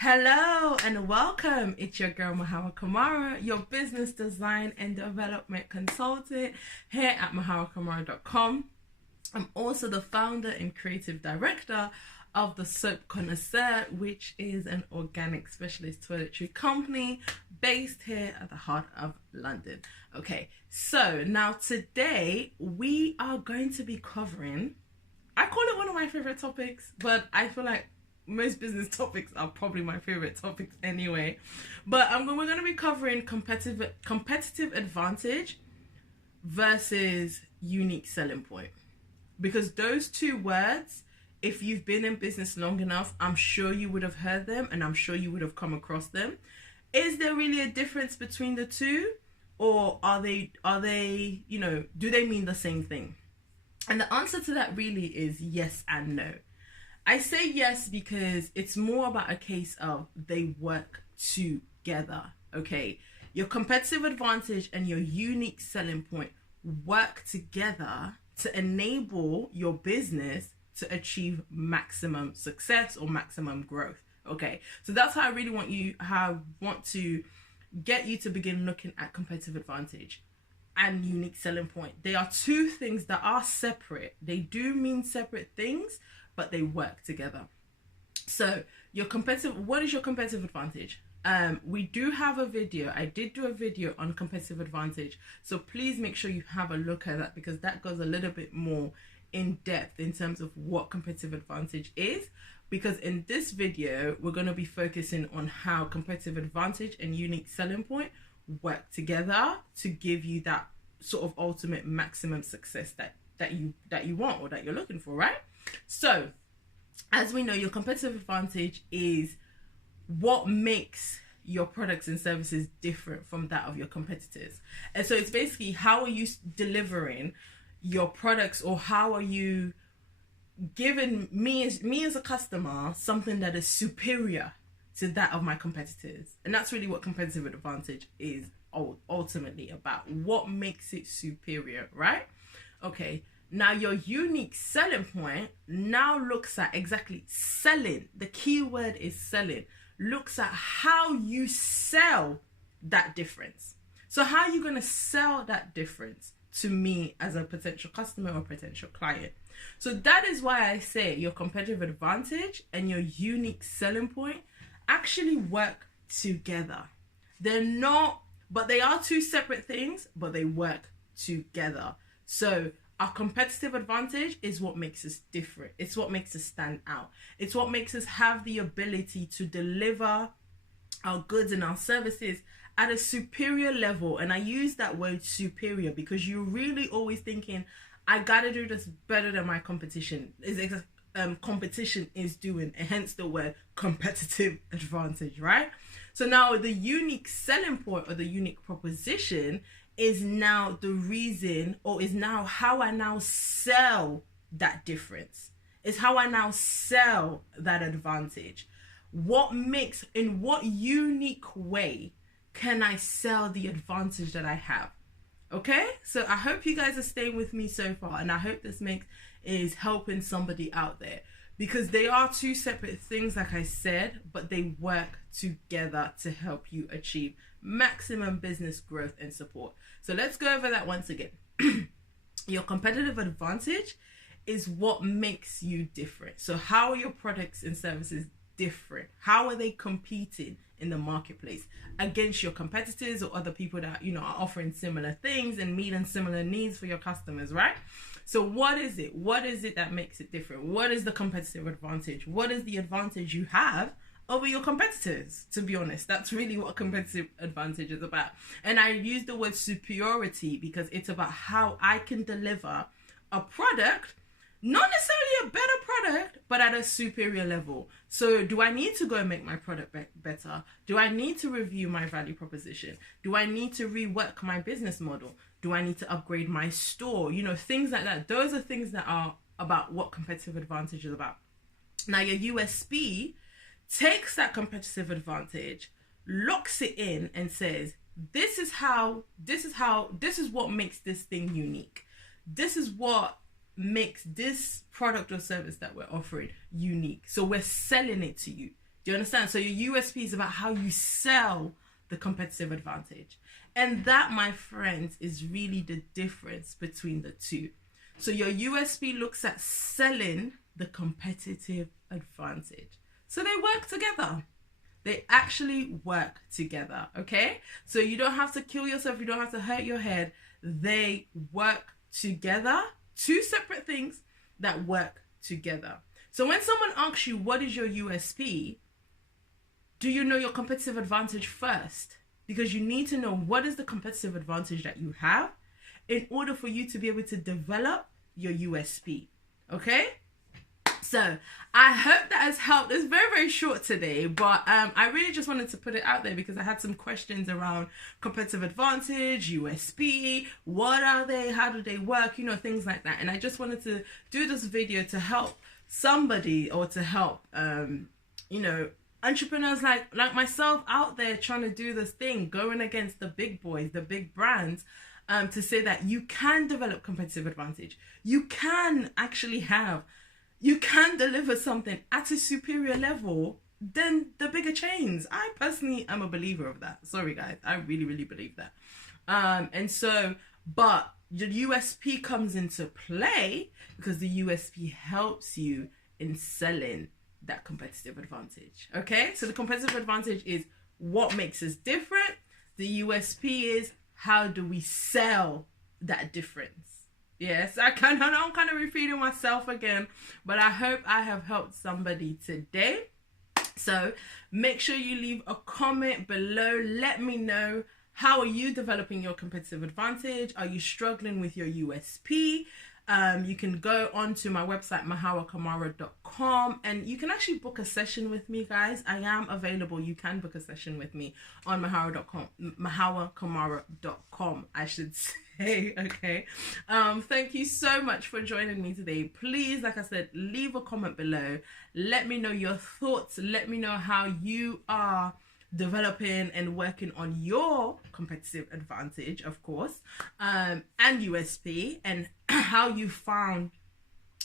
Hello and welcome. It's your girl Mahawa Kamara, your business design and development consultant here at mahawakamara.com. I'm also the founder and creative director of the Soap Connoisseur, which is an organic specialist toiletry company based here at the heart of London. Okay, so now today we are going to be covering, I call it one of my favorite topics, but I feel like most business topics are probably my favorite topics anyway. But we're going to be covering competitive advantage versus unique selling point. Because those two words, if you've been in business long enough, I'm sure you would have heard them and I'm sure you would have come across them. Is there really a difference between the two? Or are they, do they mean the same thing? And the answer to that really is yes and no. I say yes because it's more about a case of they work together, okay? Your competitive advantage and your unique selling point work together to enable your business to achieve maximum success or maximum growth, okay? So that's how I really want to get you to begin looking at competitive advantage and unique selling point. They are two things that are separate. They do mean separate things, but they work together. So what is your competitive advantage? We do have a video. I did do a video on competitive advantage. So please make sure you have a look at that because that goes a little bit more in depth in terms of what competitive advantage is. Because in this video, we're going to be focusing on how competitive advantage and unique selling point work together to give you that sort of ultimate maximum success that you want or that you're looking for, right? So, as we know, your competitive advantage is what makes your products and services different from that of your competitors. And so it's basically how are you delivering your products, or how are you giving me as a customer something that is superior to that of my competitors. And that's really what competitive advantage is ultimately about. What makes it superior, right? Okay. Now, your unique selling point now looks at exactly selling. The key word is selling. Looks at how you sell that difference. So how are you going to sell that difference to me as a potential customer or potential client? So that is why I say your competitive advantage and your unique selling point actually work together. They're not, but they are two separate things, but they work together. So our competitive advantage is what makes us different. It's what makes us stand out. It's what makes us have the ability to deliver our goods and our services at a superior level. And I use that word superior because you're really always thinking, I gotta do this better than my competition. Competition is doing, and hence the word competitive advantage, right? So now the unique selling point or the unique proposition is now the reason, or is now how I now sell that difference. It's how I now sell that advantage. In what unique way can I sell the advantage that I have? Okay, so I hope you guys are staying with me so far, and I hope this is helping somebody out there, because they are two separate things, like I said, but they work together to help you achieve maximum business growth and support. So let's go over that once again. Your competitive advantage is what makes you different. So how are your products and services different? How are they competing in the marketplace against your competitors or other people that are offering similar things and meeting similar needs for your customers, right? So what is it? What is it that makes it different? What is the competitive advantage? What is the advantage you have over your competitors? To be honest, that's really what competitive advantage is about. And I use the word superiority because it's about how I can deliver a product, not necessarily a better product, but at a superior level. So do I need to go and make my product better? Do I need to review my value proposition? Do I need to rework my business model? Do I need to upgrade my store? Things like that. Those are things that are about what competitive advantage is about. Now, your USP takes that competitive advantage, locks it in and says, this is what makes this thing unique. This is what makes this product or service that we're offering unique. So we're selling it to you. Do you understand? So your USP is about how you sell the competitive advantage. And that, my friends, is really the difference between the two. So your USP looks at selling the competitive advantage. So they work together. They actually work together, okay? So you don't have to kill yourself. You don't have to hurt your head. They work together. Two separate things that work together. So when someone asks you, what is your USP? Do you know your competitive advantage first? Because you need to know what is the competitive advantage that you have in order for you to be able to develop your USP, okay? So I hope that has helped. It's very, very short today, but I really just wanted to put it out there because I had some questions around competitive advantage, USP, what are they, how do they work, you know, things like that. And I just wanted to do this video to help somebody, or to help, you know, entrepreneurs like myself out there trying to do this thing, going against the big boys, the big brands, to say that you can develop competitive advantage. You can actually you can deliver something at a superior level than the bigger chains. I personally am a believer of that. Sorry guys, I really, really believe that. And so, but the USP comes into play because the USP helps you in selling that competitive advantage. Okay, so the competitive advantage is what makes us different. The USP is how do we sell that difference. Yes, I'm kind of repeating myself again, but I hope I have helped somebody today. So make sure you leave a comment below. Let me know, how are you developing your competitive advantage? Are you struggling with your USP? You can go onto my website, mahawakamara.com, and you can actually book a session with me, guys. I am available. You can book a session with me on mahawakamara.com, I should say. Okay. Thank you so much for joining me today. Please, like I said, leave a comment below. Let me know your thoughts. Let me know how you are developing and working on your competitive advantage, of course, and USP, and how you found,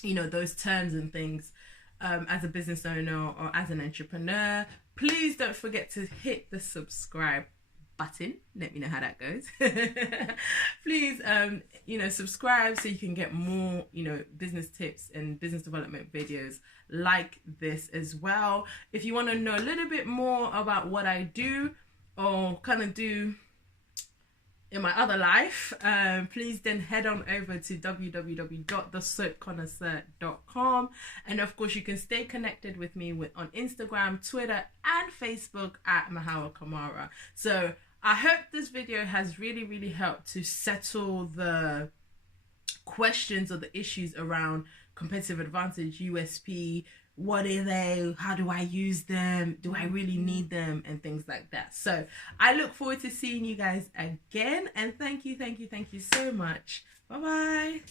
you know, those terms and things as a business owner or as an entrepreneur. Please don't forget to hit the subscribe button. Let me know how that goes. Please, you know, subscribe so you can get more, you know, business tips and business development videos like this as well. If you want to know a little bit more about what I do or kind of do in my other life, please then head on over to www.thesoapconnoisseur.com, and of course you can stay connected with me on Instagram, Twitter and Facebook at Mahawa Kamara. So I hope this video has really, really helped to settle the questions or the issues around competitive advantage, USP, what are they, how do I use them, do I really need them, and things like that. So I look forward to seeing you guys again, and thank you so much. Bye bye.